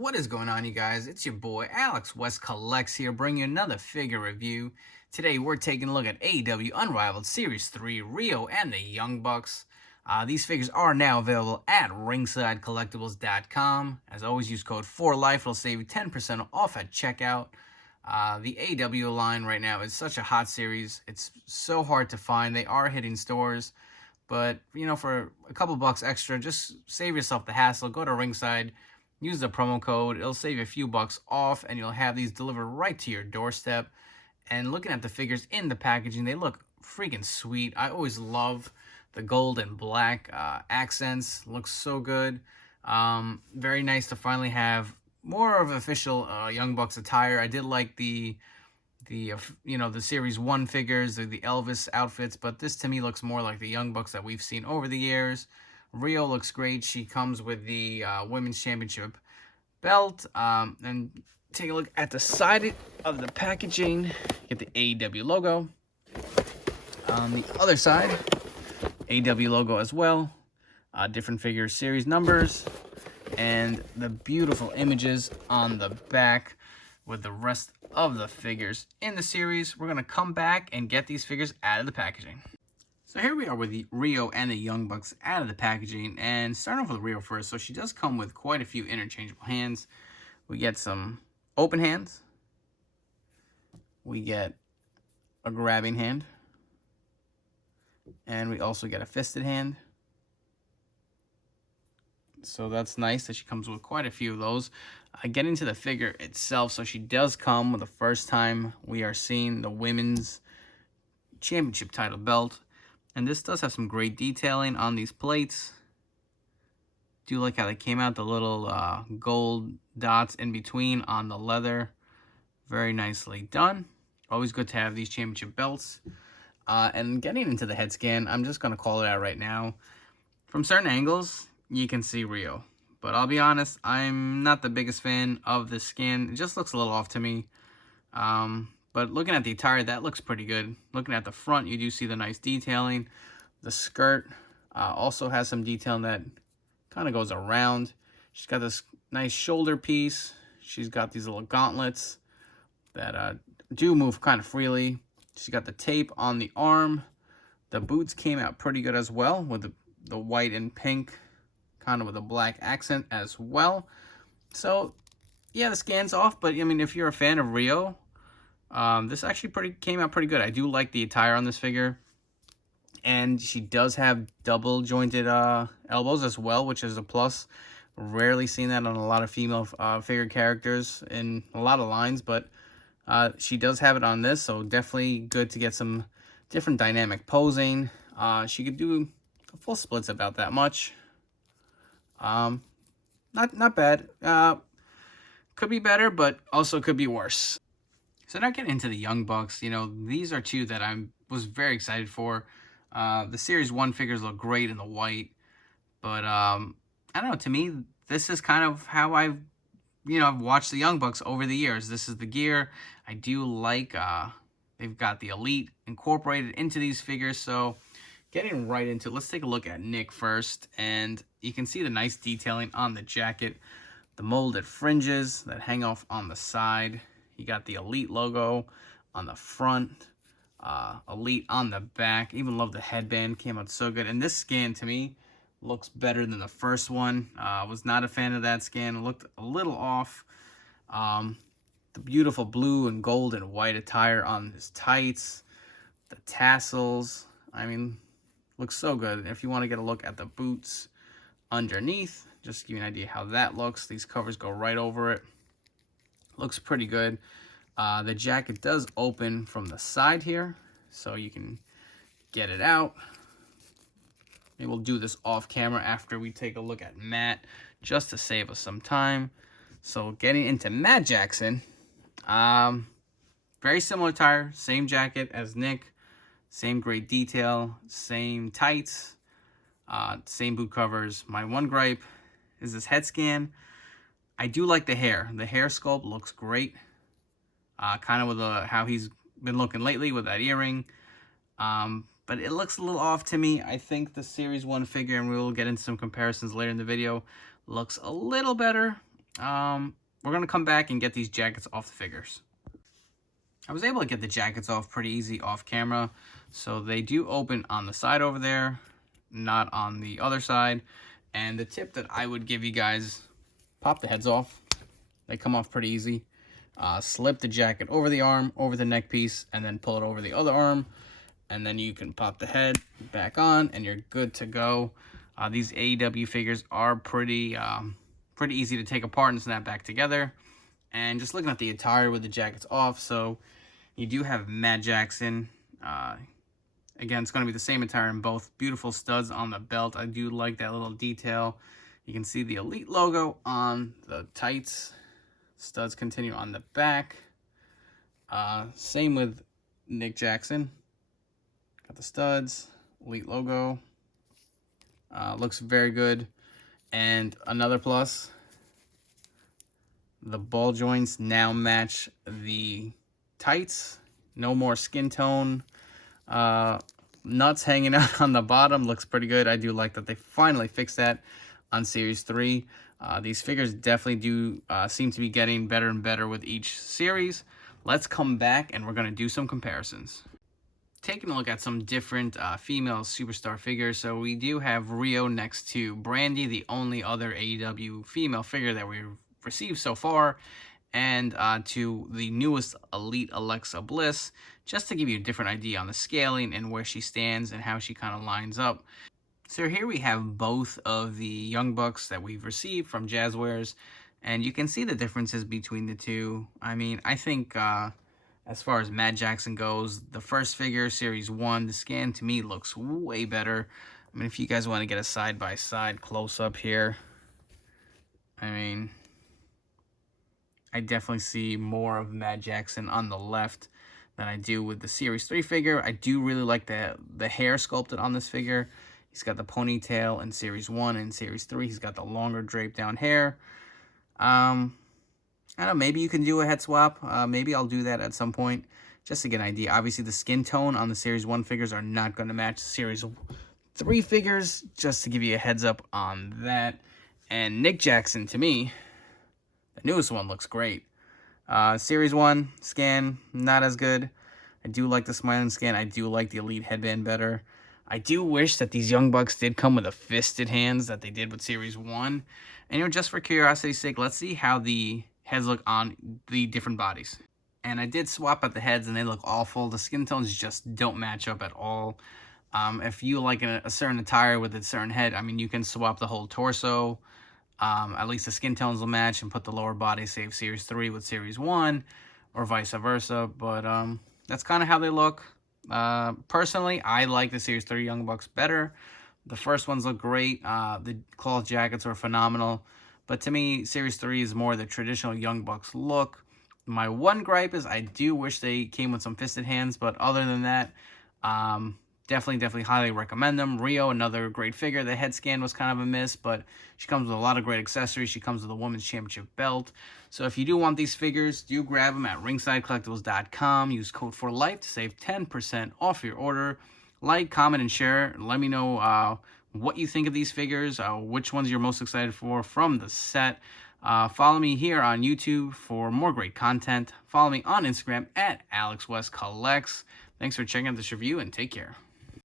What is going on, you guys? It's your boy Alex West Collects here, bringing you another figure review. Today we're taking a look at AEW Unrivaled Series 3, Riho and the Young Bucks. These figures are now available at ringsidecollectibles.com. As always, use code 4LIFE. It'll save you 10% off at checkout. The AEW line right now is such a hot series. It's so hard to find. They are hitting stores. But, for a couple bucks extra, just save yourself the hassle. Go to Ringside, use the promo code. It'll save you a few bucks off, and you'll have these delivered right to your doorstep. And looking at the figures in the packaging, they look freaking sweet. I always love the gold and black accents. Looks so good. Very nice to finally have more of official Young Bucks attire. I did like the Series 1 figures, the Elvis outfits, but this to me looks more like the Young Bucks that we've seen over the years. Riho looks great. She comes with the Women's Championship belt. And take a look at the side of the packaging. Get the AEW logo. On the other side, AEW logo as well. Different figure series numbers. And the beautiful images on the back with the rest of the figures in the series. We're going to come back and get these figures out of the packaging. So here we are with the Riho and the Young Bucks out of the packaging. And starting off with Riho first. So she does come with quite a few interchangeable hands. We get some open hands. We get a grabbing hand. And we also get a fisted hand. So that's nice that she comes with quite a few of those. Getting to the figure itself, so she does come with the first time we are seeing the Women's Championship title belt. And this does have some great detailing on these plates. Do like how they came out, the little gold dots in between on the leather. Very nicely done. Always good to have these championship belts. And getting into the head scan, I'm just going to call it out right now. From certain angles, you can see Riho. But I'll be honest, I'm not the biggest fan of this skin. It just looks a little off to me. But looking at the attire, that looks pretty good. Looking at the front, you do see the nice detailing. The skirt also has some detailing that kind of goes around. She's got this nice shoulder piece. She's got these little gauntlets that do move kind of freely. She's got the tape on the arm. The boots came out pretty good as well with the white and pink, kind of with a black accent as well. So, yeah, the scan's off, but I mean, if you're a fan of Riho, this actually came out pretty good. I do like the attire on this figure, and she does have double jointed elbows as well, which is a plus. Rarely seen that on a lot of female figure characters in a lot of lines, but she does have it on this, so definitely good to get some different dynamic posing. She could do full splits about that much. Not bad. Could be better, but also could be worse. So now getting into the Young Bucks, these are two that I was very excited for. The Series 1 figures look great in the white, but I don't know, to me, this is kind of how I've watched the Young Bucks over the years. This is the gear. I do like, they've got the Elite incorporated into these figures, so getting right into it, let's take a look at Nick first, and you can see the nice detailing on the jacket, the molded fringes that hang off on the side. You got the Elite logo on the front, Elite on the back. Even love the headband, came out so good. And this scan, to me, looks better than the first one. Was not a fan of that scan. It looked a little off. The beautiful blue and gold and white attire on his tights, the tassels. I mean, looks so good. If you want to get a look at the boots underneath, just to give you an idea how that looks. These covers go right over it. Looks pretty good. The jacket does open from the side here, so you can get it out. Maybe we'll do this off camera after we take a look at Matt, just to save us some time. So getting into Matt Jackson, very similar attire, same jacket as Nick. Same great detail, same tights, same boot covers. My one gripe is this head scan. I do like the hair. The hair sculpt looks great. Kind of with how he's been looking lately with that earring. But it looks a little off to me. I think the Series 1 figure, and we will get into some comparisons later in the video, looks a little better. We're going to come back and get these jackets off the figures. I was able to get the jackets off pretty easy off camera. So they do open on the side over there, not on the other side. And the tip that I would give you guys, pop the heads off. They come off pretty easy. Slip the jacket over the arm, over the neck piece, and then pull it over the other arm. And then you can pop the head back on, and you're good to go. These AEW figures are pretty easy to take apart and snap back together. And just looking at the attire with the jackets off, so you do have Matt Jackson. Again, it's going to be the same attire in both. Beautiful studs on the belt. I do like that little detail. You can see the Elite logo on the tights. Studs continue on the back. Same with Nick Jackson. Got the studs, Elite logo. Looks very good. And another plus, the ball joints now match the tights. No more skin tone. Nuts hanging out on the bottom. Looks pretty good. I do like that they finally fixed that on Series 3. These figures definitely do seem to be getting better and better with each series. Let's come back and we're going to do some comparisons. Taking a look at some different female superstar figures. So we do have Riho next to Brandy, the only other AEW female figure that we've received so far. And to the newest Elite Alexa Bliss, just to give you a different idea on the scaling and where she stands and how she kind of lines up. So here we have both of the Young Bucks that we've received from Jazwares, and you can see the differences between the two. I mean, I think as far as Matt Jackson goes, the first figure, Series 1, the scan to me looks way better. I mean, if you guys want to get a side-by-side close-up here, I mean, I definitely see more of Matt Jackson on the left than I do with the Series 3 figure. I do really like the hair sculpted on this figure. He's got the ponytail in Series 1 and Series 3. He's got the longer draped down hair. I don't know, maybe you can do a head swap. Maybe I'll do that at some point just to get an idea. Obviously, the skin tone on the Series 1 figures are not going to match the Series 3 figures, just to give you a heads up on that. And Nick Jackson, to me, the newest one looks great. Series 1 scan, not as good. I do like the smiling scan. I do like the Elite headband better. I do wish that these Young Bucks did come with the fisted hands that they did with Series 1. And, you know, just for curiosity's sake, let's see how the heads look on the different bodies. And I did swap out the heads, and they look awful. The skin tones just don't match up at all. If you like a certain attire with a certain head, I mean, you can swap the whole torso. At least the skin tones will match, and put the lower body, save Series 3 with Series 1, or vice versa. But that's kind of how they look. Personally, I like the Series 3 Young Bucks better. The first ones look great. The cloth jackets are phenomenal. But to me, Series 3 is more the traditional Young Bucks look. My one gripe is I do wish they came with some fisted hands. But other than that, definitely highly recommend them. Riho, another great figure. The head scan was kind of a miss, but she comes with a lot of great accessories. She comes with a Women's Championship belt. So if you do want these figures, do grab them at ringsidecollectibles.com. Use code for life to save 10% off your order. Like, comment, and share. Let me know what you think of these figures, which ones you're most excited for from the set. Follow me here on YouTube for more great content. Follow me on Instagram at AlexWestCollects. Thanks for checking out this review, and take care.